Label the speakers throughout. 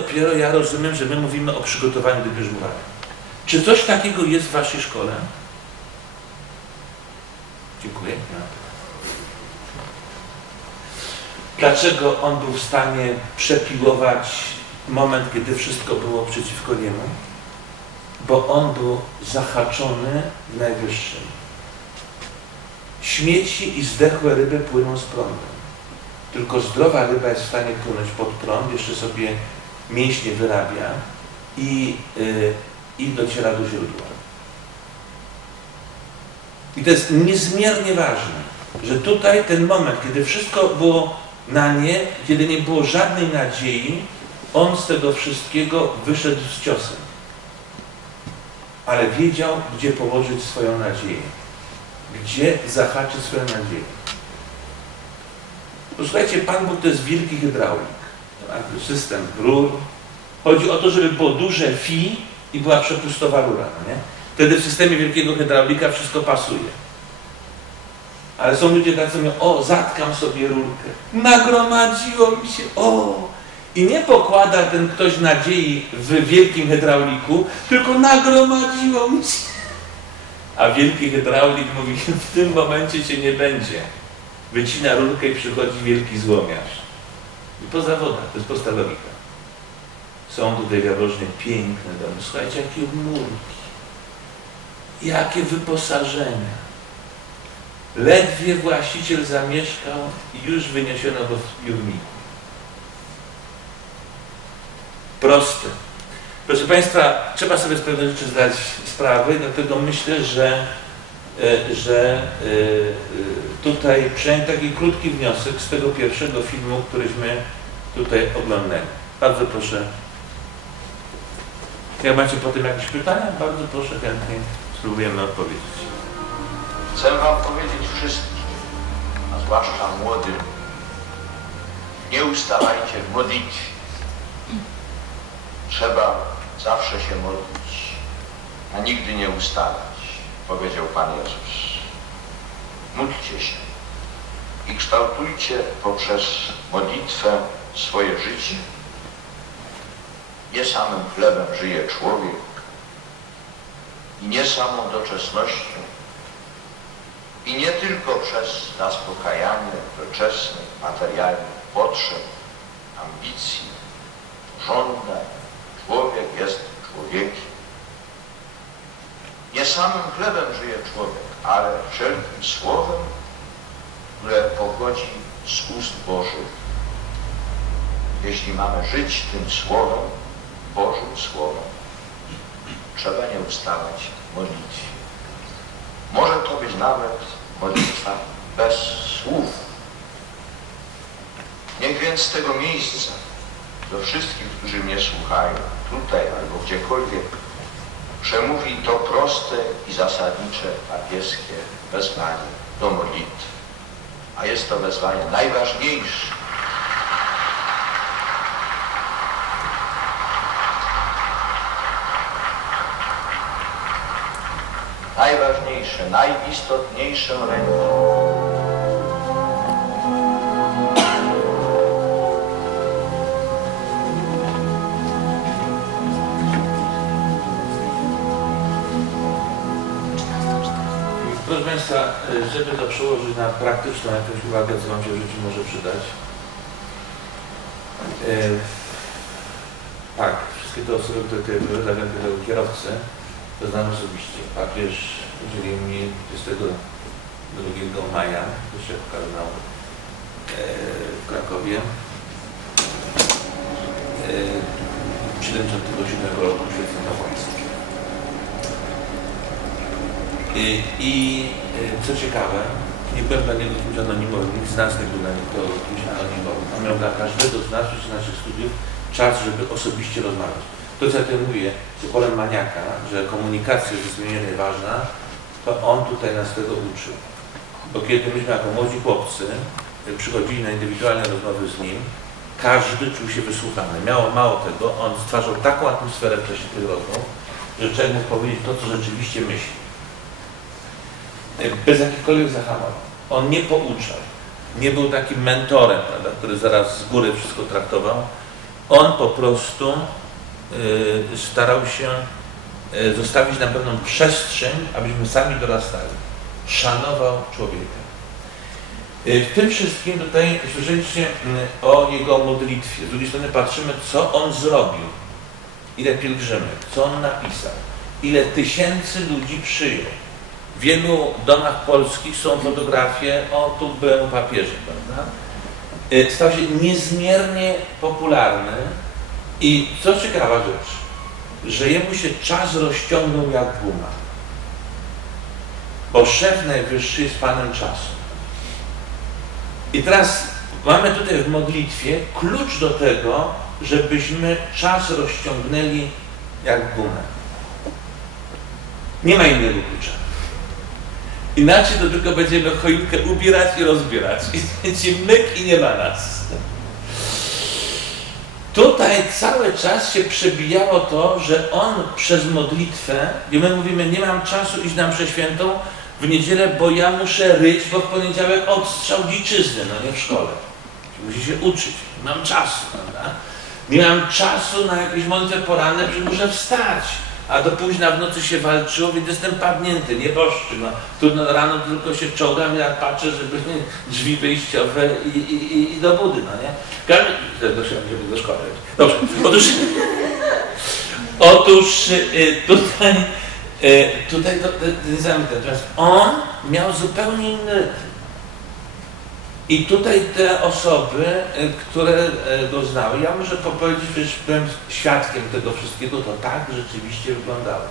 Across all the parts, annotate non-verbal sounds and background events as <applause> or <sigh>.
Speaker 1: Dopiero ja rozumiem, że my mówimy o przygotowaniu do bierzmowania. Czy coś takiego jest w Waszej szkole? Dziękuję. Dlaczego on był w stanie przepiłować moment, kiedy wszystko było przeciwko niemu? Bo on był zahaczony w najwyższym. Śmieci i zdechłe ryby płyną z prądem. Tylko zdrowa ryba jest w stanie płynąć pod prąd, jeszcze sobie mięśnie wyrabia i, yy, i dociera do źródła. I to jest niezmiernie ważne, że tutaj ten moment, kiedy wszystko było na nie, kiedy nie było żadnej nadziei, on z tego wszystkiego wyszedł z ciosem. Ale wiedział, gdzie położyć swoją nadzieję. Gdzie zahaczyć swoją nadzieję. Posłuchajcie, Pan Bóg to jest wielki hydraulik. System rur. Chodzi o to, żeby było duże fi i była przepustowa rura. No nie? Wtedy w systemie wielkiego hydraulika wszystko pasuje. Ale są ludzie tacy, mówią, o, zatkam sobie rurkę. Nagromadziło mi się, o. I nie pokłada ten ktoś nadziei w wielkim hydrauliku, tylko nagromadziło mi się. A wielki hydraulik mówi, w tym momencie cię nie będzie. Wycina rurkę i przychodzi wielki złomiarz. I po zawodach, to jest prosta logika. Są tutaj w Jaworznie piękne domy. Słuchajcie, jakie murki, jakie wyposażenia. Ledwie właściciel zamieszkał i już wyniesiono go w piórniku. Proste. Proszę Państwa, trzeba sobie z pewnych rzeczy zdać sprawę, dlatego myślę, że, że e, tutaj przynajmniej taki krótki wniosek z tego pierwszego filmu, któryśmy tutaj oglądali. Bardzo proszę. Jak macie potem jakieś pytania, bardzo proszę, chętnie spróbujemy odpowiedzieć.
Speaker 2: Chcę Wam powiedzieć wszystkim, a zwłaszcza młodym, nie ustawajcie w modlitwie. Trzeba zawsze się modlić, a nigdy nie ustawać, powiedział Pan Jezus. Módlcie się i kształtujcie poprzez modlitwę swoje życie. Nie samym chlebem żyje człowiek i nie samą doczesnością, i nie tylko przez zaspokajanie doczesnych, materialnych potrzeb, ambicji, żądań. Człowiek jest człowiekiem. Samym chlebem żyje człowiek, ale wszelkim słowem, które pochodzi z ust Bożych. Jeśli mamy żyć tym słowem, Bożym słowem, trzeba nie ustawać modlić. Może to być nawet modlitwa bez słów. Niech więc z tego miejsca do wszystkich, którzy mnie słuchają, tutaj albo gdziekolwiek, przemówi to proste i zasadnicze papieskie wezwanie do modlitwy. A jest to wezwanie najważniejsze najważniejsze, najistotniejsze ręką.
Speaker 1: Proszę Państwa, żeby to przełożyć na praktyczną jakąś uwagę, co Wam się w życiu może przydać. E, tak, wszystkie te osoby, które tutaj były, zamiast tego kierowcy, to znam osobiście. Papież udzielił mi 22 maja, jeszcze jako kardynał e, w Krakowie, 77 e, roku święcenia kapłańskie. I, I co ciekawe, nie byłem dla niego kimś anonimowym, nikt z nas nie był dla niego kimś anonimowym. On miał dla każdego z nas, czy naszych studiów, czas, żeby osobiście rozmawiać. To, co ja tutaj mówię, z polem maniaka, że komunikacja jest niezmiernie ważna, to on tutaj nas tego uczył. Bo kiedy myśmy jako młodzi chłopcy przychodzili na indywidualne rozmowy z nim, każdy czuł się wysłuchany. Miało mało tego, on stwarzał taką atmosferę w czasie tych rozmów, że człowiek mógł powiedzieć to, co rzeczywiście myśli. Bez jakichkolwiek zahamowań. On nie pouczał. Nie był takim mentorem, prawda, który zaraz z góry wszystko traktował, On po prostu y, starał się y, zostawić nam pewną przestrzeń, abyśmy sami dorastali. Szanował człowieka. Y, w tym wszystkim tutaj słyszeliście o jego modlitwie. Z drugiej strony patrzymy, co on zrobił. Ile pielgrzymek, co on napisał, ile tysięcy ludzi przyjął. W wielu domach polskich są fotografie, o tu byłem papieżem, prawda? Y, Stał się niezmiernie popularny i co ciekawa rzecz, że jemu się czas rozciągnął jak guma. Bo szef najwyższy jest panem czasu. I teraz mamy tutaj w modlitwie klucz do tego, żebyśmy czas rozciągnęli jak gumę. Nie ma innego klucza. Inaczej to tylko będziemy choinkę ubierać i rozbierać. I będzie myk i nie ma nas. Tutaj cały czas się przebijało to, że on przez modlitwę, i my mówimy, nie mam czasu iść na mszę świętą w niedzielę, bo ja muszę ryć, bo w poniedziałek odstrzał dziczyzny, no nie w szkole. Musi się uczyć, nie mam czasu, prawda? Nie mam czasu na jakieś modlitwę poranne, że muszę wstać. A do późna w nocy się walczyło, więc jestem padnięty, nieboszczy. No. Tu rano tylko się czołgam, ja patrzę, żeby <laughs> drzwi wyjściowe i, i, i, i do budy, no nie? Każdy... Do, do, do szkoły. Dobrze, otóż... <laughs> Otóż y, tutaj... y, Tutaj to, to, to. Natomiast on miał zupełnie inny rytm. I tutaj te osoby, y, które go znały, ja muszę po- powiedzieć, że byłem świadkiem tego wszystkiego, to tak rzeczywiście wyglądało.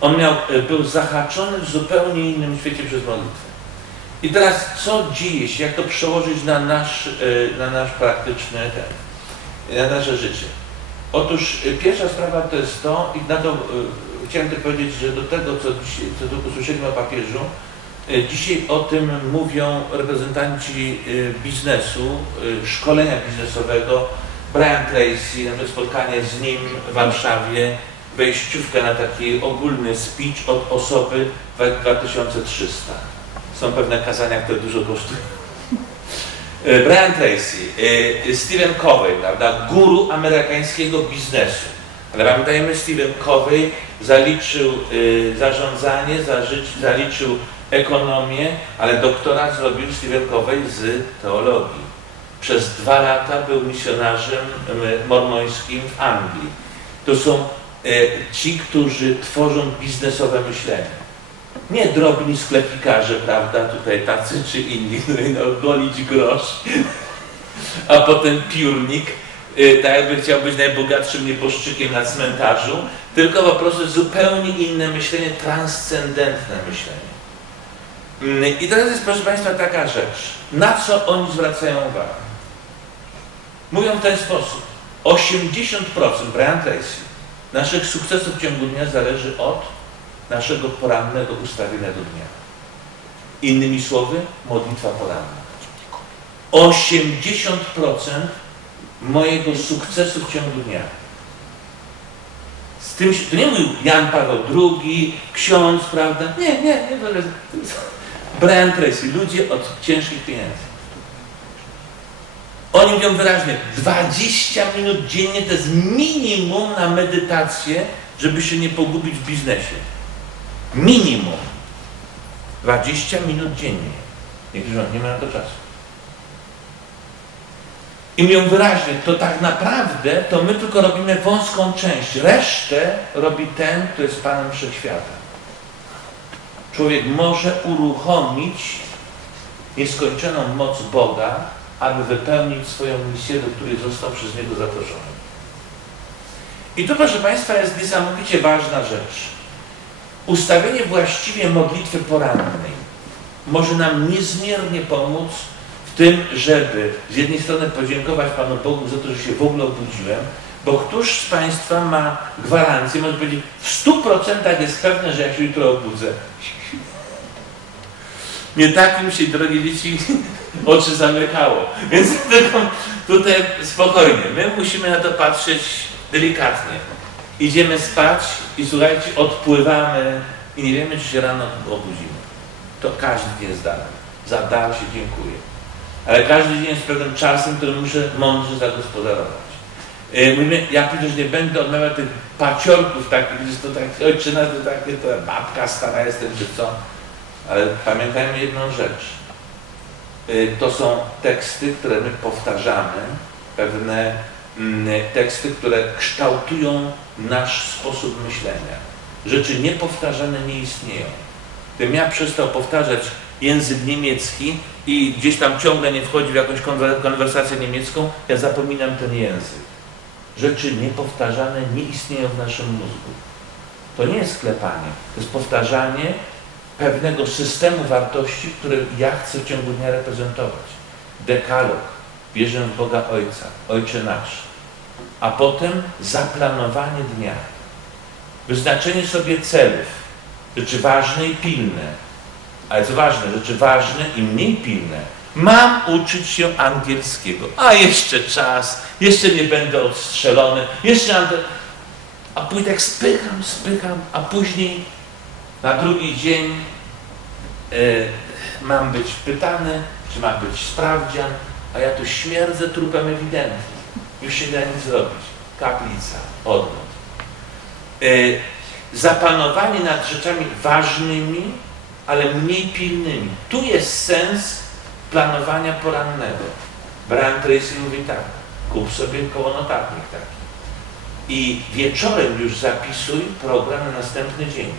Speaker 1: On miał, y, był zahaczony w zupełnie innym świecie przez modlitwę. I teraz co dzieje się, jak to przełożyć na nasz, na nasz praktyczny ten, na nasze życie? Otóż pierwsza sprawa to jest to, i na to chciałem tylko powiedzieć, że do tego, co, dzisiaj, co usłyszeliśmy o papieżu, dzisiaj o tym mówią reprezentanci y, biznesu, y, szkolenia biznesowego. Brian Tracy, na przykład spotkanie z nim w Warszawie, wejściówka na taki ogólny speech od osoby dwa- 2300. Są pewne kazania, które dużo kosztują. E, Brian Tracy, e, Stephen Covey, prawda, guru amerykańskiego biznesu. Ale pamiętajmy, Stephen Covey zaliczył e, zarządzanie, zaliczył ekonomię, ale doktorat zrobił Covey z teologii. Przez dwa lata był misjonarzem em, mormońskim w Anglii. To są e, ci, którzy tworzą biznesowe myślenie. Nie drobni sklepikarze, prawda, tutaj tacy czy inni, <laughs> którzy no, golić grosz, a potem piórnik, y, tak jakby chciał być najbogatszym nieboszczykiem na cmentarzu, tylko po prostu zupełnie inne myślenie, transcendentne myślenie. Mm, I teraz jest, proszę Państwa, taka rzecz. Na co oni zwracają uwagę? Mówią w ten sposób. 80% Brian Tracy naszych sukcesów w ciągu dnia zależy od naszego porannego ustawionego dnia. Innymi słowy, modlitwa poranna. 80% mojego sukcesu w ciągu dnia. Z tym się, to nie mówił Jan Paweł II, ksiądz, prawda? Nie, nie, nie. to jest- to jest Brian Tracy, ludzie od ciężkich pieniędzy. Oni mówią wyraźnie, 20 minut dziennie to jest minimum na medytację, żeby się nie pogubić w biznesie. Minimum. 20 minut dziennie. Niektórzy nie ma na to czasu. I mówią wyraźnie, to tak naprawdę to my tylko robimy wąską część. Resztę robi ten, kto jest Panem Wszechświata. Człowiek może uruchomić nieskończoną moc Boga, aby wypełnić swoją misję, do której został przez Niego zaproszony. I tu, proszę Państwa, jest niesamowicie ważna rzecz. Ustawienie właściwie modlitwy porannej może nam niezmiernie pomóc w tym, żeby z jednej strony podziękować Panu Bogu za to, że się w ogóle obudziłem, bo któż z Państwa ma gwarancję, może powiedzieć, w 100% jest pewne, że ja się jutro obudzę. Nie takim się, drogie dzieci, <laughs> oczy zamykało. Więc <laughs> tutaj spokojnie. My musimy na to patrzeć delikatnie. Idziemy spać i słuchajcie, odpływamy i nie wiemy, czy się rano obudzimy. To każdy dzień jest darem. Za dar się dziękuję. Ale każdy dzień jest pewnym czasem, który muszę mądrze zagospodarować. Mówimy, ja przecież nie będę odmawiał tych paciorków takich, że to tak, ojcze to takie, to babka stara jestem, czy co. Ale pamiętajmy jedną rzecz. Yy, To są teksty, które my powtarzamy, pewne mm, teksty, które kształtują nasz sposób myślenia. Rzeczy niepowtarzane nie istnieją. Gdybym ja przestał powtarzać język niemiecki i gdzieś tam ciągle nie wchodzi w jakąś konwer- konwersację niemiecką, ja zapominam ten język. Rzeczy niepowtarzane nie istnieją w naszym mózgu. To nie jest klepanie, to jest powtarzanie pewnego systemu wartości, które ja chcę w ciągu dnia reprezentować. Dekalog, wierzę w Boga Ojca, Ojcze Nasz. A potem zaplanowanie dnia. Wyznaczenie sobie celów, rzeczy ważne i pilne. Ale co ważne, rzeczy ważne i mniej pilne. Mam uczyć się angielskiego. A jeszcze czas, jeszcze nie będę odstrzelony, jeszcze. A później tak spycham, spycham, a później na drugi dzień e, mam być pytany, czy ma być sprawdzian, a ja tu śmierdzę trupem ewidentnie. Już się da nic zrobić. Kaplica, odlot. E, zapanowanie nad rzeczami ważnymi, ale mniej pilnymi. Tu jest sens planowania porannego. Brian Tracy mówi tak, kup sobie koło notatnik taki. I wieczorem już zapisuj program na następny dzień.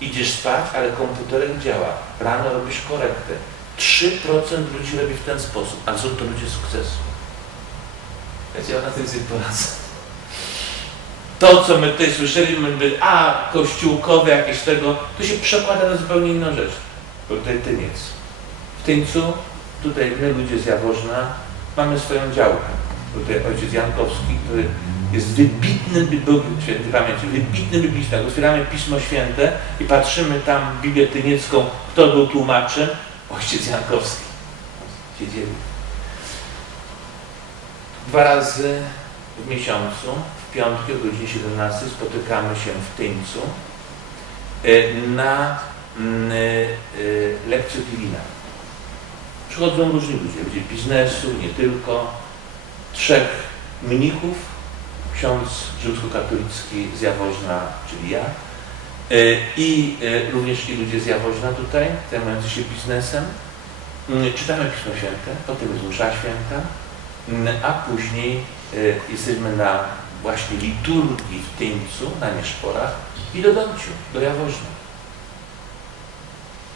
Speaker 1: Idziesz spać, ale komputerek działa. Rano robisz korektę. 3% ludzi robi w ten sposób, a są to ludzie sukcesu. Wiecie, ja na tym sobie poradzę. To, co my tutaj słyszeliśmy, by, a kościółkowe jakieś tego, to się przekłada na zupełnie inną rzecz. Bo tutaj Tyniec. W Tyńcu, tutaj my ludzie z Jaworzna, mamy swoją działkę. Tutaj ojciec Jankowski, który jest wybitnym, święty pamięci, wybitnym biblistą. Otwieramy Pismo Święte i patrzymy tam Biblię Tyniecką, kto był tłumaczem? Ojciec Jankowski. Siedzieli. Dwa razy w miesiącu, w piątki o godzinie 17 spotykamy się w Tyńcu y, na y, lekcję Pilina. Przychodzą różni ludzie, ludzie biznesu, nie tylko. Trzech mnichów, ksiądz rzymskokatolicki z Jaworzna, czyli ja, y, i y, również i ludzie z Jaworzna tutaj, zajmujący się biznesem. Y, Czytamy Pismo Święte, potem jest msza święta, y, a później y, jesteśmy na właśnie liturgii w Tyńcu, na Nieszporach i do Domciu, do Jaworzna.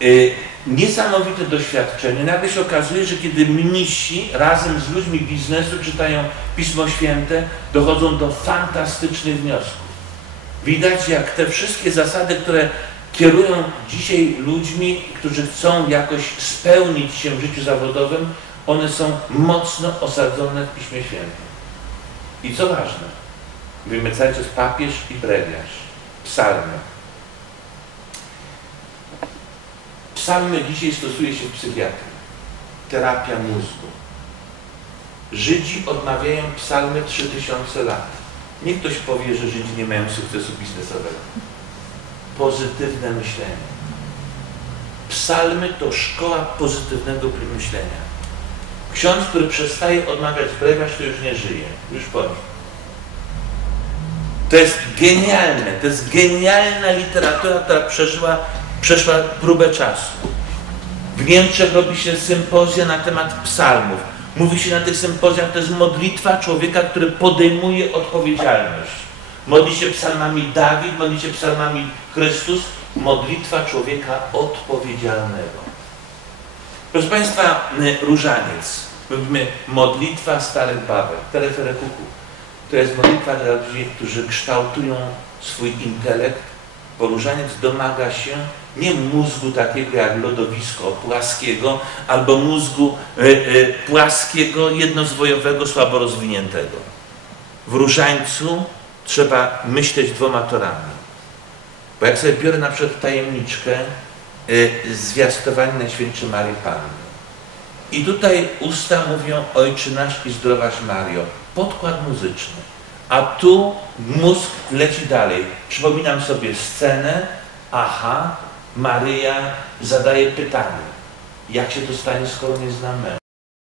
Speaker 1: Y, Niesamowite doświadczenie. Nagle się okazuje, że kiedy mnisi razem z ludźmi biznesu czytają Pismo Święte, dochodzą do fantastycznych wniosków. Widać, jak te wszystkie zasady, które kierują dzisiaj ludźmi, którzy chcą jakoś spełnić się w życiu zawodowym, one są mocno osadzone w Piśmie Świętym. I co ważne, mówimy cały czas papież i brewiarz, psalmy. Psalmy dzisiaj stosuje się w psychiatrii. Terapia mózgu. Żydzi odmawiają psalmy 3000 lat. Niech ktoś powie, że Żydzi nie mają sukcesu biznesowego. Pozytywne myślenie. Psalmy to szkoła pozytywnego myślenia. Ksiądz, który przestaje odmawiać brewiarz, to już nie żyje. Już po. To jest genialne. To jest genialna literatura, która przeżyła, przeszła próbę czasu. W Niemczech robi się sympozja na temat psalmów. Mówi się na tych sympozjach, to jest modlitwa człowieka, który podejmuje odpowiedzialność. Modli się psalmami Dawid, modli się psalmami Chrystus. Modlitwa człowieka odpowiedzialnego. Proszę Państwa, y, różaniec. Mówimy modlitwa starych babek, tereferekuku. To jest modlitwa dla ludzi, którzy kształtują swój intelekt, bo różaniec domaga się nie mózgu takiego jak lodowisko płaskiego, albo mózgu y, y, płaskiego, jednozwojowego, słabo rozwiniętego. W różańcu trzeba myśleć dwoma torami. Bo jak sobie biorę na przykład tajemniczkę y, zwiastowania Najświętszej Marii Panny. I tutaj usta mówią Ojczy Nasz i Zdrowaś Mario. Podkład muzyczny. A tu mózg leci dalej. Przypominam sobie scenę. Aha, Maryja zadaje pytanie. Jak się to stanie, skoro nie znam męża?